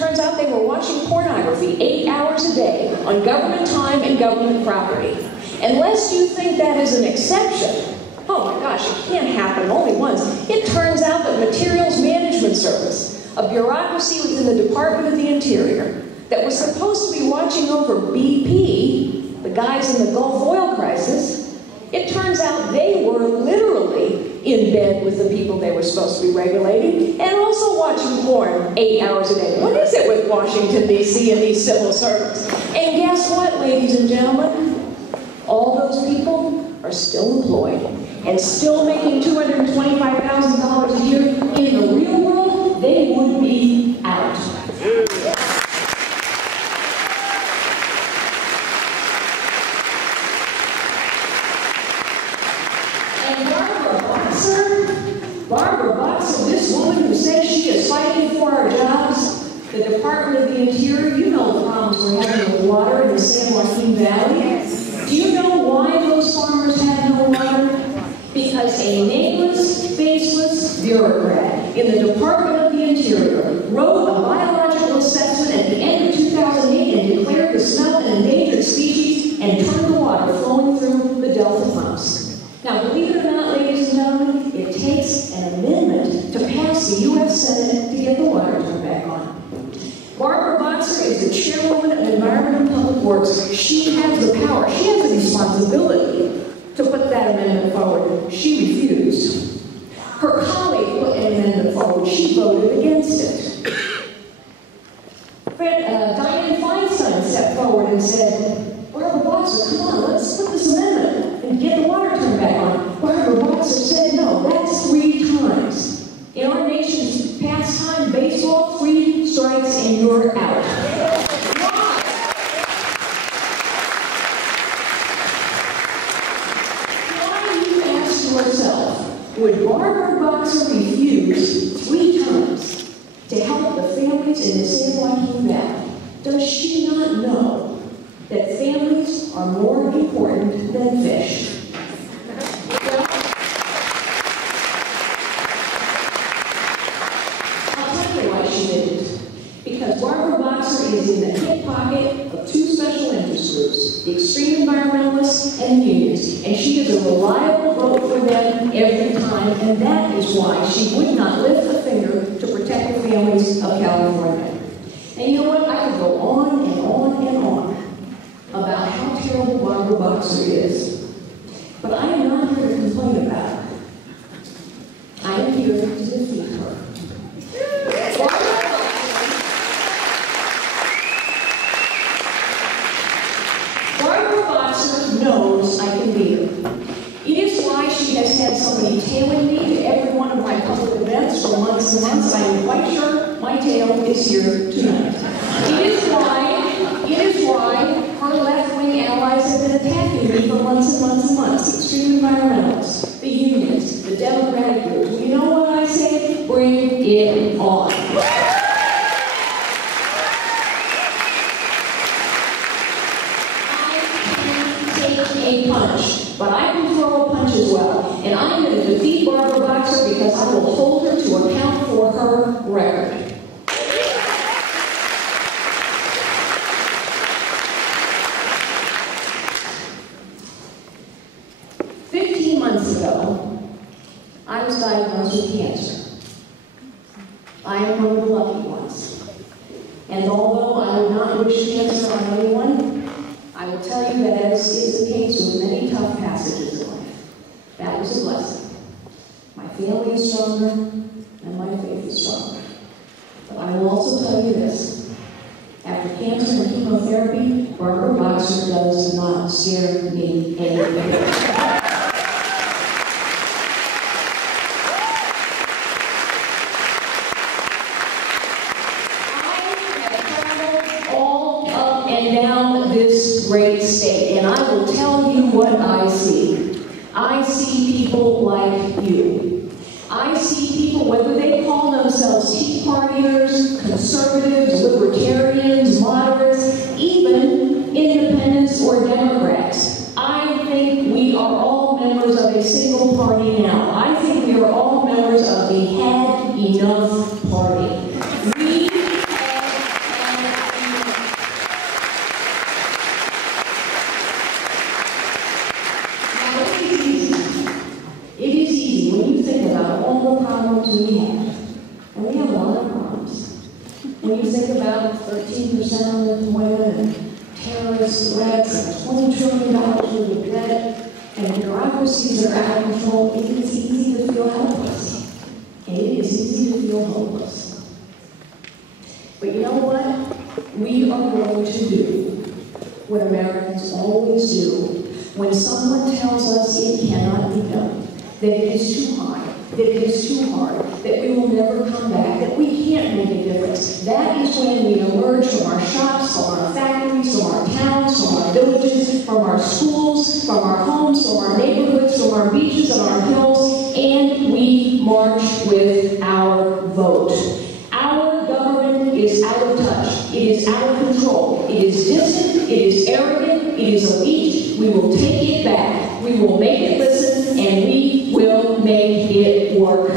Turns out they were watching pornography 8 hours a day on government time and government property. Unless you think that is an exception, oh my gosh, it can't happen only once. It turns out that Materials Management Service, a bureaucracy within the Department of the Interior, that was supposed to be watching over BP, the guys in the Gulf oil crisis, it turns out they were literally in bed with the people they were supposed to be regulating and also watching porn 8 hours a day. What is it with Washington, D.C. and these civil servants? And guess what, ladies and gentlemen? All those people are still employed and still making $225,000 a year. In the real world, they would be out. Barbara Boxer, this woman who says she is fighting for our jobs, the Department of the Interior, you know the problems we're having with water in the San Joaquin Valley. Do you know why those farmers have no water? Because a nameless, faceless bureaucrat in the Department of the Interior wrote a biological assessment at the end of 2008 and declared the smell an endangered species and turned the water flowing through the Delta pumps. Now, believe it or not, ladies and gentlemen, it takes an amendment to pass the U.S. Senate to get the water turned back on. Barbara Boxer is the chairwoman of Environment and Public Works. She has the power. She has the responsibility to put that amendment forward. She refused. Her colleague put an amendment forward. She voted against it. Dianne Feinstein stepped forward and said, Barbara Boxer, come on, let's put this amendment and get the water turned back on. Barbara Boxer said, no, that's 3 times. In our nation's pastime, baseball, 3 strikes and you're out. Why? Why, you ask yourself, would Barbara Boxer refuse 3 times to help the families in the San Joaquin Valley? Does she not know that families are more important than fish? Well, I'll tell you why she didn't. Because Barbara Boxer is in the hip pocket of 2 special interest groups, the extreme environmentalists and unions, and she is a reliable vote for them every time, and that is why she would not lift a finger to protect the families of California. And you know what? I could go on and on and on about how terrible Barbara Boxer is. But I am not here to complain about her. I am here to defeat her. Barbara Boxer knows I can beat her. It is why she has had somebody tailing me to every one of my public events for months and months. I am quite sure my tail is here tonight. It is why her left-wing allies have been attacking me for months and months and months. Extreme environmentalists, the unions, the Democratic groups. You know what I say? Bring it on. I can take a punch, but I can throw a punch as well. And I'm going to defeat Barbara Boxer because I will hold her to account for her record. I was diagnosed with cancer. I am one of the lucky ones. And although I would not wish cancer on anyone, I will tell you that as is the case with many tough passages in life, that was a blessing. My family is stronger, and my faith is stronger. But I will also tell you this. After cancer and chemotherapy, Barbara Boxer does not scare me anymore. This great state, and I will tell you what I see. I see people like you. I see people, whether they call themselves Tea Partiers, conservatives, libertarians, moderates, even independents or Democrats. I think we are all members of a single party now. I think we are all members of the Had Enough Party. We have think about 13% unemployment and terrorist threats and $20 trillion worth of debt and bureaucracies that are out of control, it is easy to feel helpless. It is easy to feel hopeless. But you know what? We are going to do what Americans always do when someone tells us it cannot be done, that it is too high, that it is too hard, that we will never come back, that we can't make a difference. That is when we emerge from our shops, from our factories, from our towns, from our villages, from our schools, from our homes, from our neighborhoods, from our beaches and our hills, and we march with our vote. Our government is out of touch. It is out of control. It is distant. It is arrogant. It is elite. We will take it back. We will make it listen, and we will make it work.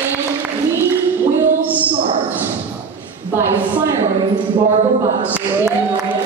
And we will start by firing Barbara Boxer in November.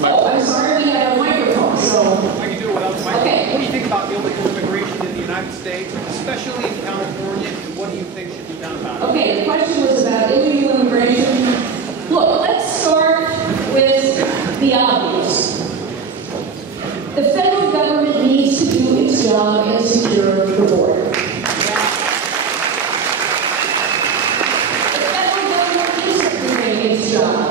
Oh, I'm sorry, we have a microphone, so... I can do it without the microphone. Okay. What do you think about illegal immigration in the United States, especially in California, and what do you think should be done about it? Okay, the question was about illegal immigration. Look, let's start with the obvious. The federal government needs to do its job and secure the border.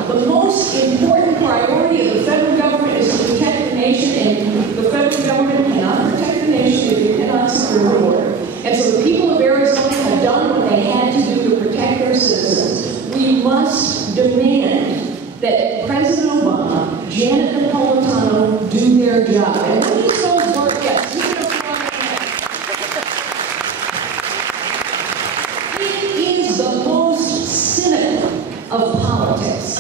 The most important priority of the federal government is to protect the nation, and the federal government cannot protect the nation if it cannot secure the border. And so the people of Arizona have done what they had to do to protect their citizens. We must demand that President Obama, Janet Napolitano do their job. And when these folks work, yes, we can afford that. It is the most cynical of politics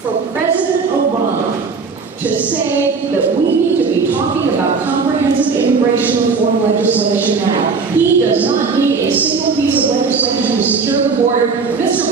for President Obama to say that we need to be talking about comprehensive immigration reform legislation now. He does not need a single piece of legislation to secure the border. Mr.